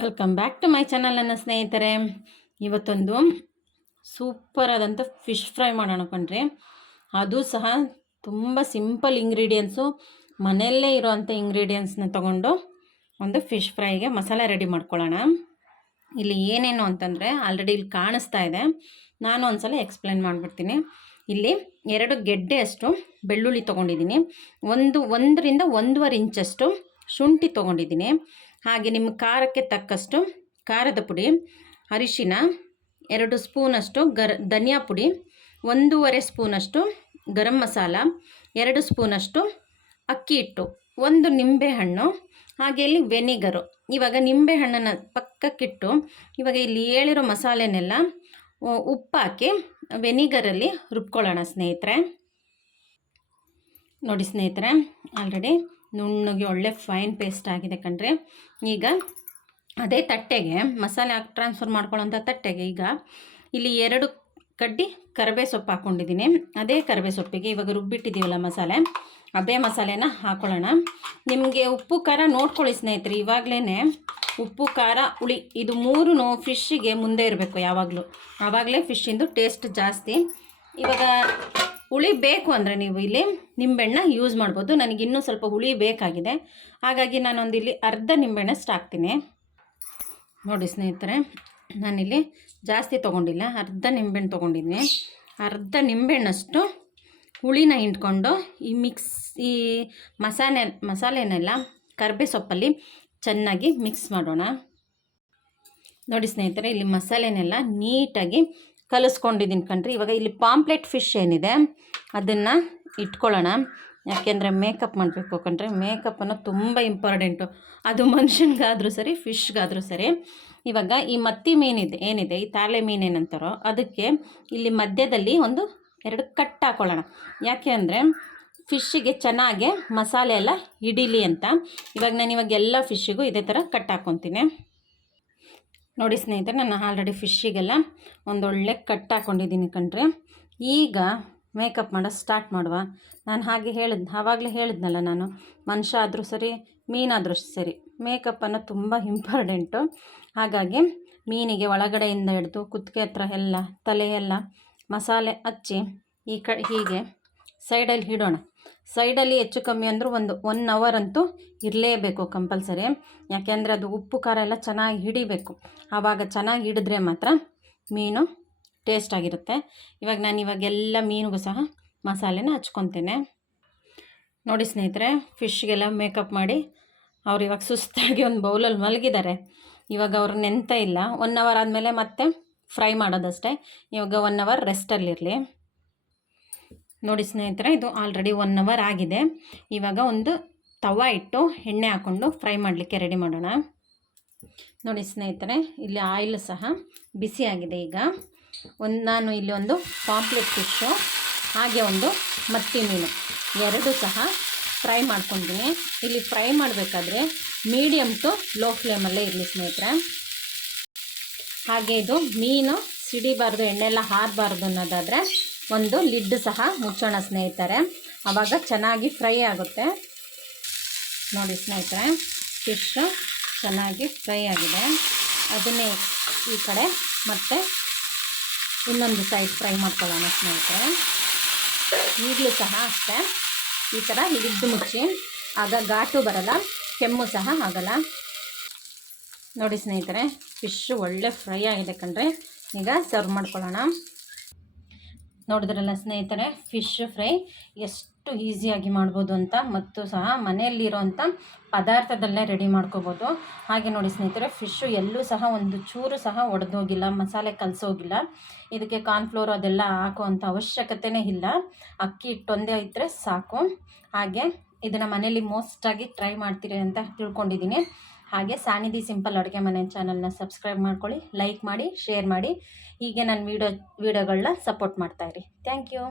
Welcome back to my channel ನನ್ನ ಸ್ನೇಹಿತರೆ. ಇವತ್ತೊಂದು ಸೂಪರ್ ಆದಂಥ ಫಿಶ್ ಫ್ರೈ ಮಾಡೋಣ ಕಣ್ರಿ. ಅದು ಸಹ ತುಂಬ ಸಿಂಪಲ್ ಇಂಗ್ರೀಡಿಯೆಂಟ್ಸು ಮನೆಯಲ್ಲೇ ಇರೋವಂಥ ಇಂಗ್ರೀಡಿಯೆಂಟ್ಸ್ನ ತಗೊಂಡು ಒಂದು ಫಿಶ್ ಫ್ರೈಗೆ ಮಸಾಲೆ ರೆಡಿ ಮಾಡ್ಕೊಳ್ಳೋಣ. ಇಲ್ಲಿ ಏನೇನು ಅಂತಂದರೆ ಆಲ್ರೆಡಿ ಇಲ್ಲಿ ಕಾಣಿಸ್ತಾ ಇದೆ. ನಾನು ಒಂದ್ಸಲ ಎಕ್ಸ್ಪ್ಲೇನ್ ಮಾಡಿಬಿಡ್ತೀನಿ. ಇಲ್ಲಿ ಎರಡು ಗೆಡ್ಡೆ ಅಷ್ಟು ಬೆಳ್ಳುಳ್ಳಿ ತೊಗೊಂಡಿದ್ದೀನಿ. ಒಂದು, ಒಂದರಿಂದ ಒಂದೂವರೆ ಇಂಚಷ್ಟು ಶುಂಠಿ ತೊಗೊಂಡಿದ್ದೀನಿ. ಹಾಗೆ ನಿಮ್ಮ ಖಾರಕ್ಕೆ ತಕ್ಕಷ್ಟು ಖಾರದ ಪುಡಿ, ಅರಿಶಿನ, ಎರಡು ಸ್ಪೂನಷ್ಟು ಗರ್, ಧನಿಯಾ ಪುಡಿ, ಒಂದೂವರೆ ಸ್ಪೂನಷ್ಟು ಗರಂ ಮಸಾಲ, ಎರಡು ಸ್ಪೂನಷ್ಟು ಅಕ್ಕಿ ಹಿಟ್ಟು, ಒಂದು ನಿಂಬೆಹಣ್ಣು, ಹಾಗೆ ಇಲ್ಲಿ ವೆನಿಗರು ಇವಾಗ ನಿಂಬೆಹಣ್ಣನ್ನು ಪಕ್ಕಕ್ಕಿಟ್ಟು ಇವಾಗ ಇಲ್ಲಿ ಹೇಳಿರೋ ಮಸಾಲೆನೆಲ್ಲ ಉಪ್ಪು ಹಾಕಿ ವೆನಿಗರಲ್ಲಿ ರುಬ್ಕೊಳ್ಳೋಣ ಸ್ನೇಹಿತರೆ. ನೋಡಿ ಸ್ನೇಹಿತರೆ ಆಲ್ರೆಡಿ ನುಣ್ಣಗೆ ಒಳ್ಳೆ ಫೈನ್ ಪೇಸ್ಟ್ ಆಗಿದೆ ಕಣ್ರಿ. ಈಗ ಅದೇ ತಟ್ಟೆಗೆ ಮಸಾಲೆ ಹಾಕಿ ಟ್ರಾನ್ಸ್ಫರ್ ಮಾಡ್ಕೊಳ್ಳೋಂಥ ತಟ್ಟೆಗೆ ಈಗ ಇಲ್ಲಿ ಎರಡು ಕಡ್ಡಿ ಕರಿಬೇ ಸೊಪ್ಪು ಹಾಕ್ಕೊಂಡಿದ್ದೀನಿ. ಅದೇ ಕರಿಬೇ ಸೊಪ್ಪಿಗೆ ಇವಾಗ ರುಬ್ಬಿಟ್ಟಿದ್ದೀವಲ್ಲ ಮಸಾಲೆ, ಅದೇ ಮಸಾಲೆನ ಹಾಕ್ಕೊಳ್ಳೋಣ ನಿಮಗೆ ಉಪ್ಪು, ಖಾರ ನೋಡ್ಕೊಳ್ಳಿ ಸ್ನೇಹಿತರೆ ಇವಾಗಲೇ ಉಪ್ಪು, ಖಾರ, ಹುಳಿ, ಇದು ಮೂರು ಫಿಶ್ಶಿಗೆ ಮುಂದೆ ಇರಬೇಕು ಯಾವಾಗಲೂ. ಆವಾಗಲೇ ಫಿಶ್ಶಿಂದು ಟೇಸ್ಟ್ ಜಾಸ್ತಿ. ಇವಾಗ ಹುಳಿ ಬೇಕು ಅಂದರೆ ನೀವು ಇಲ್ಲಿ ನಿಂಬೆಣ್ಣ ಯೂಸ್ ಮಾಡ್ಬೋದು. ನನಗೆ ಇನ್ನೂ ಸ್ವಲ್ಪ ಹುಳಿ ಬೇಕಾಗಿದೆ. ಹಾಗಾಗಿ ನಾನೊಂದು ಇಲ್ಲಿ ಅರ್ಧ ನಿಂಬೆಣ್ಣೆ ಹಾಕ್ತೀನಿ. ನೋಡಿ ಸ್ನೇಹಿತರೆ, ನಾನಿಲ್ಲಿ ಜಾಸ್ತಿ ತೊಗೊಂಡಿಲ್ಲ. ಅರ್ಧ ನಿಂಬೆಹಣ್ಣು ತೊಗೊಂಡಿದ್ದೀನಿ ಅರ್ಧ ನಿಂಬೆಹಣ್ಣಷ್ಟು ಹುಳಿನ ಹಿಂಡ್ಕೊಂಡು ಈ ಮಿಕ್ಸ್ ಈ ಮಸಾಲೆ, ಮಸಾಲೆನೆಲ್ಲ ಕರ್ಬೇ ಸೊಪ್ಪಲ್ಲಿ ಚೆನ್ನಾಗಿ ಮಿಕ್ಸ್ ಮಾಡೋಣ. ನೋಡಿ ಸ್ನೇಹಿತರೆ, ಇಲ್ಲಿ ಮಸಾಲೆನೆಲ್ಲ ನೀಟಾಗಿ ಕಲಿಸ್ಕೊಂಡಿದ್ದೀನಿ ಕಣ್ರಿ. ಇವಾಗ ಇಲ್ಲಿ ಪಾಂಪ್ಲೆಟ್ ಫಿಶ್ ಏನಿದೆ, ಅದನ್ನು ಇಟ್ಕೊಳ್ಳೋಣ. ಯಾಕೆಂದರೆ ಮೇಕಪ್ ಮಾಡಬೇಕು ಕಣ್ರಿ. ಮೇಕಪ್ ಅನ್ನೋದು ತುಂಬ ಇಂಪಾರ್ಟೆಂಟು ಅದು ಮನುಷ್ಯನಿಗಾದರೂ ಸರಿ, ಫಿಶ್ಗಾದರೂ ಸರಿ. ಇವಾಗ ಈ ಮತ್ತಿ ಮೀನಿದೆ ಏನಿದೆ, ಈ ತಾಳೆ ಮೀನು ಏನಂತಾರೋ, ಅದಕ್ಕೆ ಇಲ್ಲಿ ಮಧ್ಯದಲ್ಲಿ ಒಂದು ಎರಡು ಕಟ್ ಹಾಕೊಳ್ಳೋಣ. ಯಾಕೆ ಅಂದರೆ ಫಿಶ್ಶಿಗೆ ಚೆನ್ನಾಗೆ ಮಸಾಲೆ ಎಲ್ಲ ಹಿಡೀಲಿ ಅಂತ. ಇವಾಗ ನಾನು ಇವಾಗ ಎಲ್ಲ ಫಿಶ್ಶಿಗೂ ಇದೇ ಥರ ಕಟ್ ಹಾಕ್ಕೊತೀನಿ ನೋಡಿ ಸ್ನೇಹಿತರೆ ನಾನು ಆಲ್ರೆಡಿ ಫಿಶ್ಶಿಗೆಲ್ಲ ಒಂದೊಳ್ಳೆ ಕಟ್ ಹಾಕ್ಕೊಂಡಿದ್ದೀನಿ ಕಣ್ರಿ. ಈಗ ಮೇಕಪ್ ಮಾಡೋದು ಸ್ಟಾರ್ಟ್ ಮಾಡುವ. ನಾನು ಹಾಗೆ ಹೇಳಿದ್, ಆವಾಗಲೇ ಹೇಳಿದ್ನಲ್ಲ ನಾನು, ಮನುಷ್ಯ ಆದರೂ ಸರಿ ಮೀನಾದರೂ ಸರಿ ಮೇಕಪ್ ಅನ್ನೋದು ತುಂಬ ಇಂಪಾರ್ಟೆಂಟು ಹಾಗಾಗಿ ಮೀನಿಗೆ ಒಳಗಡೆಯಿಂದ ಹಿಡಿದು, ಕುತ್ತಿಗೆ ಹತ್ರ ಎಲ್ಲ ತಲೆಯೆಲ್ಲ ಮಸಾಲೆ ಹಚ್ಚಿ ಈ ಕ, ಹೀಗೆ ಸೈಡಲ್ಲಿ ಇಡೋಣ ಸೈಡಲ್ಲಿ ಹೆಚ್ಚು ಕಮ್ಮಿ ಅಂದರೂ ಒಂದು ಒನ್ ಅವರ್ ಅಂತೂ ಇರಲೇಬೇಕು ಕಂಪಲ್ಸರಿ. ಯಾಕೆಂದರೆ ಅದು ಉಪ್ಪು, ಖಾರ ಎಲ್ಲ ಚೆನ್ನಾಗಿ ಹಿಡಿಬೇಕು. ಆವಾಗ ಚೆನ್ನಾಗಿ ಹಿಡಿದ್ರೆ ಮಾತ್ರ ಮೀನು ಟೇಸ್ಟಾಗಿರುತ್ತೆ ಇವಾಗ ನಾನು ಇವಾಗ ಎಲ್ಲ ಮೀನಿಗೂ ಸಹ ಮಸಾಲೆನ ಹಚ್ಕೊತೇನೆ. ನೋಡಿ ಸ್ನೇಹಿತರೆ, ಫಿಶ್ಗೆಲ್ಲ ಮೇಕಪ್ ಮಾಡಿ ಅವ್ರು ಇವಾಗ ಸುಸ್ತಾಗಿ ಒಂದು ಬೌಲಲ್ಲಿ ಮಲಗಿದ್ದಾರೆ. ಇವಾಗ ಅವ್ರು ನೆಂತ ಇಲ್ಲ. ಒನ್ ಅವರ್ ಆದಮೇಲೆ ಮತ್ತೆ ಫ್ರೈ ಮಾಡೋದಷ್ಟೇ. ಇವಾಗ ಒನ್ ಅವರ್ ರೆಸ್ಟಲ್ಲಿರಲಿ ನೋಡಿ ಸ್ನೇಹಿತರೆ, ಇದು ಆಲ್ರೆಡಿ ಒನ್ ಅವರ್ ಆಗಿದೆ. ಇವಾಗ ಒಂದು ತವ ಇಟ್ಟು ಎಣ್ಣೆ ಹಾಕ್ಕೊಂಡು ಫ್ರೈ ಮಾಡಲಿಕ್ಕೆ ರೆಡಿ ಮಾಡೋಣ. ನೋಡಿ ಸ್ನೇಹಿತರೆ, ಇಲ್ಲಿ ಆಯಿಲ್ ಸಹ ಬಿಸಿಯಾಗಿದೆ ಈಗ. ಒಂದು, ನಾನು ಇಲ್ಲಿ ಒಂದು ಪಾಂಪ್ಲೆಟ್ ಫಿಶ್ಶು ಹಾಗೆ ಒಂದು ಮತ್ತಿ ಮೀನು ಎರಡು ಸಹ ಫ್ರೈ ಮಾಡ್ಕೊತೀನಿ ಇಲ್ಲಿ ಫ್ರೈ ಮಾಡಬೇಕಾದ್ರೆ ಮೀಡಿಯಮ್ ಟು ಲೋ ಫ್ಲೇಮಲ್ಲೇ ಇರಲಿ ಸ್ನೇಹಿತರೆ. ಹಾಗೆ ಇದು ಮೀನು ಸಿಡಿಬಾರ್ದು ಎಣ್ಣೆಲ್ಲ ಹಾರಬಾರ್ದು ಅನ್ನೋದಾದರೆ ಒಂದು ಲಿಡ್ ಸಹ ಮುಚ್ಚೋಣ ಸ್ನೇಹಿತರೆ. ಆವಾಗ ಚೆನ್ನಾಗಿ ಫ್ರೈ ಆಗುತ್ತೆ. ನೋಡಿ ಸ್ನೇಹಿತರೆ ಫಿಶ್ಶು ಚೆನ್ನಾಗಿ ಫ್ರೈ ಆಗಿದೆ. ಅದನ್ನೇ ಈ ಕಡೆ ಮತ್ತು ಇನ್ನೊಂದು ಸೈಡ್ ಫ್ರೈ ಮಾಡ್ಕೊಳ್ಳೋಣ ಸ್ನೇಹಿತರೆ. ಈಗಲೂ ಸಹ ಅಷ್ಟೇ. ಈ ಥರ ಲಿಡ್ ಮುಚ್ಚಿ, ಆಗ ಘಾಟು ಬರಲ್ಲ, ಕೆಮ್ಮು ಸಹ ಆಗಲ್ಲ. ನೋಡಿ ಸ್ನೇಹಿತರೆ ಫಿಶ್ಶು ಒಳ್ಳೆ ಫ್ರೈ ಆಗಿದೆ ಕಣ್ರಿ. ಈಗ ಸರ್ವ್ ಮಾಡ್ಕೊಳ್ಳೋಣ. ನೋಡಿದ್ರಲ್ಲ ಸ್ನೇಹಿತರೆ ಫಿಶ್ ಫ್ರೈ ಎಷ್ಟು ಈಸಿಯಾಗಿ ಮಾಡ್ಬೋದು ಅಂತ ಮತ್ತು ಸಹ ಮನೆಯಲ್ಲಿರೋಂಥ ಪದಾರ್ಥದಲ್ಲೇ ರೆಡಿ ಮಾಡ್ಕೋಬೋದು. ಹಾಗೆ ನೋಡಿ ಸ್ನೇಹಿತರೆ ಫಿಶ್ಶು ಎಲ್ಲೂ ಸಹ ಒಂದು ಚೂರು ಸಹ ಒಡೆದೋಗಿಲ್ಲ, ಮಸಾಲೆ ಕಲಸೋಗಿಲ್ಲ. ಇದಕ್ಕೆ ಕಾರ್ನ್ಫ್ಲೋರ್ ಅದೆಲ್ಲ ಹಾಕುವಂಥ ಅವಶ್ಯಕತೆನೇ ಇಲ್ಲ. ಅಕ್ಕಿ ಹಿಟ್ಟೊಂದೇ ಇದ್ದರೆ ಸಾಕು. ಹಾಗೆ ಇದನ್ನು ಮನೇಲಿ ಮೋಸ್ಟಾಗಿ ಟ್ರೈ ಮಾಡ್ತೀರಿ ಅಂತ ತಿಳ್ಕೊಂಡಿದ್ದೀನಿ. ಹಾಗೆ ಸಾನಿಧಿ ಸಿಂಪಲ್ ಅಡುಗೆ ಮನೆ ಚಾನಲ್ನ ಸಬ್ಸ್ಕ್ರೈಬ್ ಮಾಡ್ಕೊಳ್ಳಿ ಲೈಕ್ ಮಾಡಿ ಶೇರ್ ಮಾಡಿ, ಹೀಗೆ ನನ್ನ ವೀಡಿಯೋ ವೀಡಿಯೋಗಳನ್ನ ಸಪೋರ್ಟ್ ಮಾಡ್ತಾಯಿರಿ ಥ್ಯಾಂಕ್ ಯು